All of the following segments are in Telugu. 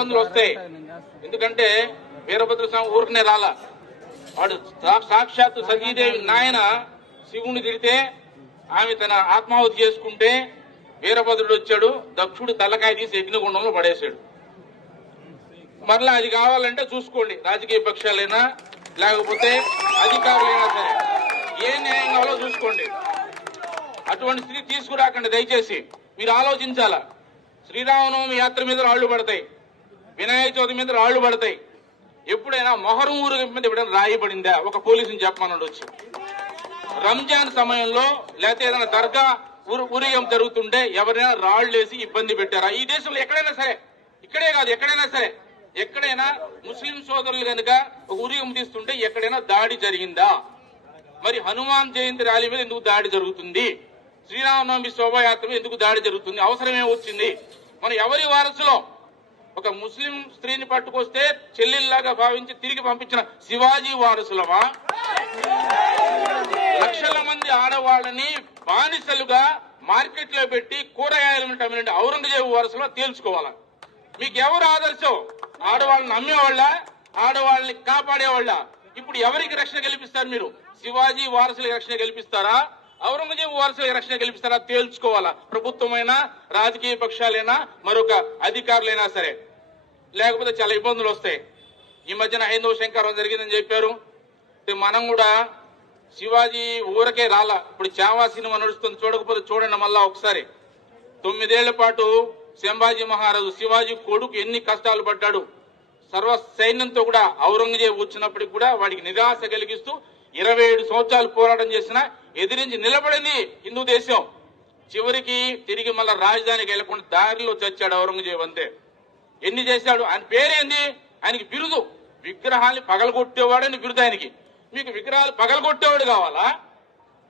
ఇబ్బందులు వస్తాయి. ఎందుకంటే వీరభద్ర స్వామి ఊరికనే రాలా, వాడు సాక్షాత్తు సతీదేవి నాయన శివుని తిడితే ఆమె తన ఆత్మాహుతి చేసుకుంటే వీరభద్రుడు వచ్చాడు, దక్షుడు తలకాయ తీసి అగ్నిగుండంలో పడేశాడు. మరలా అది కావాలంటే చూసుకోండి, రాజకీయ పక్షాలైనా లేకపోతే అధికారులైనా సరే ఏ న్యాయం కావాలో చూసుకోండి. అటువంటి స్థితి తీసుకురాకండి దయచేసి. మీరు ఆలోచించాలా. శ్రీరామనవమి యాత్ర మీద రాళ్లు పడతాయి, వినాయక చవితి మీద రాళ్లు పడతాయి. ఎప్పుడైనా మొహరం ఊరేగింపు మీద ఎప్పుడైనా రాయి పడిందా? ఒక పోలీసుని చెప్పమన్నాడు వచ్చి. రంజాన్ సమయంలో లేకపోతే ఏదైనా దర్గా ఊరేగింపు జరుగుతుంటే ఎవరైనా రాళ్లు వేసి ఇబ్బంది పెట్టారా? ఈ దేశంలో ఎక్కడైనా సరే, ఇక్కడే కాదు ఎక్కడైనా సరే, ఎక్కడైనా ముస్లిం సోదరులు కనుక ఒక ఊరేగింపు తీస్తుంటే ఎక్కడైనా దాడి జరిగిందా? మరి హనుమాన్ జయంతి ర్యాలీ మీద ఎందుకు దాడి జరుగుతుంది? శ్రీరామనవమి శోభాయాత్ర మీద ఎందుకు దాడి జరుగుతుంది? అవసరమే వచ్చింది? మన ఎవరి వారసులో ఒక ముస్లిం స్త్రీని పట్టుకొస్తే చెల్లెల్లాగా భావించి తిరిగి పంపించిన శివాజీ వారసులమా? లక్షల మంది ఆడవాళ్ళని బానిసలుగా మార్కెట్ లో పెట్టి కూరగాయలను అమ్మిన ఔరంగజేబు వారసులో తేల్చుకోవాలా? మీకు ఎవరు ఆదర్శం? ఆడవాళ్ళని అమ్మేవాళ్ళ, ఆడవాళ్ళని కాపాడేవాళ్ళ? ఇప్పుడు ఎవరికి రక్షణ కల్పిస్తారు మీరు? శివాజీ వారసులకు రక్షణ కల్పిస్తారా, ఔరంగజేబు వారసులకు రక్షణ కల్పిస్తారా? తేల్చుకోవాలా. ప్రభుత్వమైనా రాజకీయ పక్షాలైనా మరొక అధికారులైనా సరే, లేకపోతే చాలా ఇబ్బందులు వస్తాయి. ఈ మధ్యన హైందవ శంకరం జరిగిందని చెప్పారు. మనం కూడా శివాజీ ఊరకే రాలా. ఇప్పుడు చావా సినిమా నడుస్తుంది, చూడకపోతే చూడండి మళ్ళా ఒకసారి. 9 ఏళ్ల పాటు సంభాజీ మహారాజు శివాజీ కొడుకు ఎన్ని కష్టాలు పడ్డాడు. సర్వ సైన్యంతో కూడా ఔరంగజేబు వచ్చినప్పటికి కూడా వాడికి నిరాశ కలిగిస్తూ 27 సంవత్సరాలు పోరాటం చేసినా ఎదిరించి నిలబడింది హిందూ దేశం. చివరికి తిరిగి మళ్ళా రాజధానికి వెళ్లకుండా దారిలో చచ్చాడు ఔరంగజేబు. అంతే. ఎన్ని చేశాడు? ఆయన పేరేంది? ఆయనకి బిరుదు విగ్రహాన్ని పగలగొట్టేవాడని బిరుదు ఆయనకి. మీకు విగ్రహాలు పగలగొట్టేవాడు కావాలా,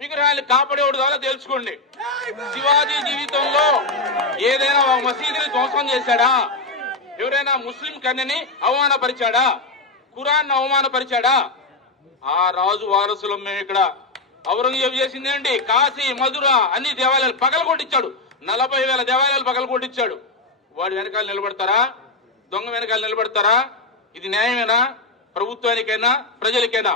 విగ్రహాన్ని కాపాడేవాడు కావాలా? తెలుసుకోండి. శివాజీ జీవితంలో ఏదైనా ఒక మసీదుని ధ్వంసం చేశాడా? ఎవరైనా ముస్లిం కన్యని అవమానపరిచాడా? ఖురాన్ అవమానపరిచాడా? ఆ రాజు వారసులం మేము. ఇక్కడ ఔరంగజేబు చేసిందేంటి? కాశీ, మధుర అన్ని దేవాలయాలు పగలగొట్టించాడు. 40,000 దేవాలయాలు పగలగొట్టించాడు. వాడి వెనకాల నిలబడతారా? దొంగ వెనకాల నిలబడతారా? ఇది న్యాయమేనా? ప్రభుత్వానికైనా ప్రజలకైనా?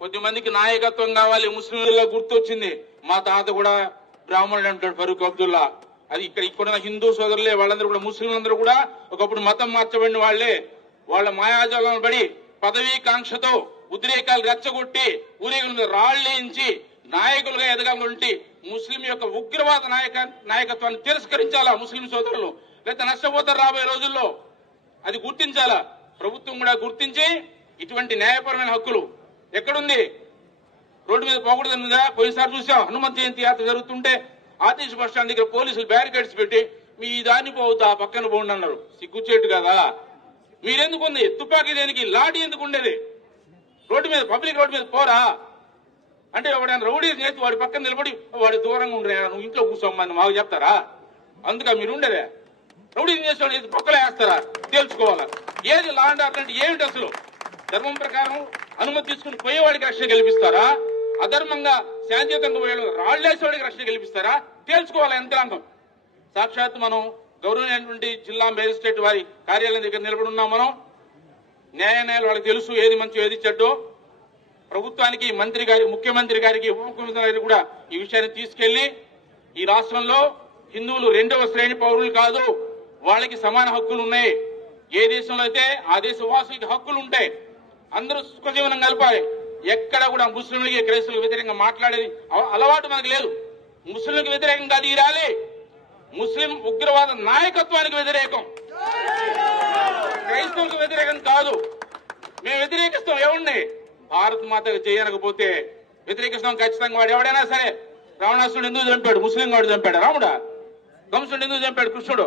కొద్దిమందికి నాయకత్వం కావాలి. ముస్లింలుగా గుర్తొచ్చింది, మా తాత కూడా బ్రాహ్మణుడు అంటాడు ఫరూక్ అబ్దుల్లా. అది ఇక్కడ హిందూ సోదరులే, వాళ్ళందరూ కూడా ముస్లింలందరూ కూడా ఒకప్పుడు మతం మార్చబడిన వాళ్లే. వాళ్ళ మాయాజాలను పడి పదవీ కాంక్షతో ఉద్రేకాలు రెచ్చగొట్టి ఊరేగింపు రాళ్లేయించి నాయకులుగా ఎదగాలంటే ముస్లిం యొక్క ఉగ్రవాద నాయకత్వాన్ని తిరస్కరించాలా ముస్లిం సోదరులు? లేకపోతే నష్టపోతారు రాబోయే రోజుల్లో. అది గుర్తించాలా. ప్రభుత్వం కూడా గుర్తించి ఇటువంటి న్యాయపరమైన హక్కులు ఎక్కడుంది? రోడ్డు మీద పోకూడదన్నదా? పోయినసారి చూసాం, హనుమంత్ జయంతి యాత్ర జరుగుతుంటే ఆర్టీసీ బస్ స్టాండ్ దగ్గర పోలీసులు బ్యారికేడ్స్ పెట్టి మీ దాన్ని పోవద్దు, ఆ పక్కన పోండి అన్నారు. సిగ్గుచేటు కదా. మీరెందుకు ఉంది? తుపాకీ దేనికి? లాఠీ ఎందుకు ఉండేది? రోడ్డు మీద, పబ్లిక్ రోడ్డు మీద పోరా అంటే ఎవడైనా రౌడీ చేసి వాడి పక్కన నిలబడి వాడి దూరంగా ఉండరా, నువ్వు ఇంట్లో కూర్చోమని మాకు చెప్తారా? అందుక మీరు ఉండేదే. రౌడీ చేసేవాడు పక్కలో వేస్తారా? తెలుసుకోవాలా. ఏది లా అండ్ ఆర్డర్ అంటే ఏమిటి? అసలు ధర్మం ప్రకారం అనుమతి తీసుకుని పోయేవాడికి రక్షణ కల్పిస్తారా? అధర్మంగా శాంతియుతంగా పోయే రాళ్లేసేవాడికి రక్షణ కల్పిస్తారా? తేల్చుకోవాలి యంత్రాంగం. సాక్షాత్ మనం గౌరవమైనటువంటి జిల్లా మేజిస్ట్రేట్ వారి కార్యాలయం దగ్గర నిలబడి ఉన్నాం. మనం న్యాయాలయాలు వాళ్ళకి తెలుసు ఏది మంచి ఏది చెడ్డో. ప్రభుత్వానికి, మంత్రి గారి, ముఖ్యమంత్రి గారికి, ఉప ముఖ్యమంత్రి గారికి కూడా ఈ విషయాన్ని తీసుకెళ్లి ఈ రాష్ట్రంలో హిందువులు 2వ శ్రేణి పౌరులు కాదు, వాళ్ళకి సమాన హక్కులు ఉన్నాయి. ఏ దేశంలో అయితే ఆ దేశ వాసులకి హక్కులు ఉంటాయి. అందరూ సుఖజీవనం కలపాలి. ఎక్కడ కూడా ముస్లింలకి, క్రైస్తవులకు వ్యతిరేకంగా మాట్లాడేది అలవాటు మనకు లేదు. ముస్లింలకు వ్యతిరేకంగా అది రాలి. ముస్లిం ఉగ్రవాద నాయకత్వానికి వ్యతిరేకం, క్రైస్తవులకు వ్యతిరేకం కాదు. మేము వ్యతిరేకిస్తాం. ఏమండి? భారత్ మాత చేయనకపోతే వ్యతిరేకిస్తాం ఖచ్చితంగా. వాడు ఎవడైనా సరే. రావణాసుడు ఎందుకు చంపాడు? ముస్లిం వాడు చంపాడు. రాముడా? కంసుడు ఎందుకు చంపాడు? కృష్ణుడు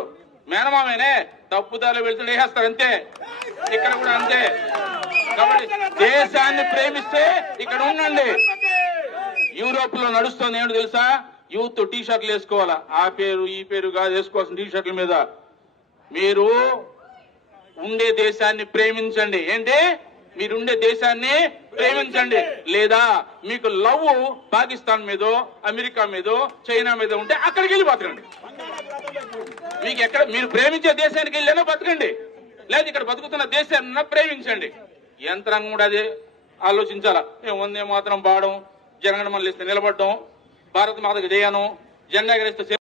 మేనమామేనే. తప్పుదారులు వెళ్తుండే వేస్తారు అంతే. ఇక్కడ కూడా అంతే. కాబట్టి దేశాన్ని ప్రేమిస్తే ఇక్కడ ఉండండి. యూరోప్ లో నడుస్తుంది ఏంటో తెలుసా? యూత్ టీ షర్ట్లు వేసుకోవాలా. ఆ పేరు ఈ పేరు కాదు వేసుకోవాల్సిన టీ షర్ట్ల మీద. మీరు ఉండే దేశాన్ని ప్రేమించండి. ఏంటి? మీరుండే దేశాన్ని ప్రేమించండి. లేదా మీకు లవ్ పాకిస్తాన్ మీదో, అమెరికా మీదో, చైనా మీద ఉంటే అక్కడికి వెళ్ళి బతకండి. మీకు ఎక్కడ మీరు ప్రేమించే దేశానికి వెళ్ళినా బతకండి. లేదు ఇక్కడ బతుకుతున్న దేశాన్ని ప్రేమించండి. యంత్రాంగం కూడా అదే ఆలోచించాలా. మేము వందే మాత్రం పాడడం, జనగణమన ఇస్తే నిలబడడం, భారత మాతకు జయను, జెండా ఎగరేస్తే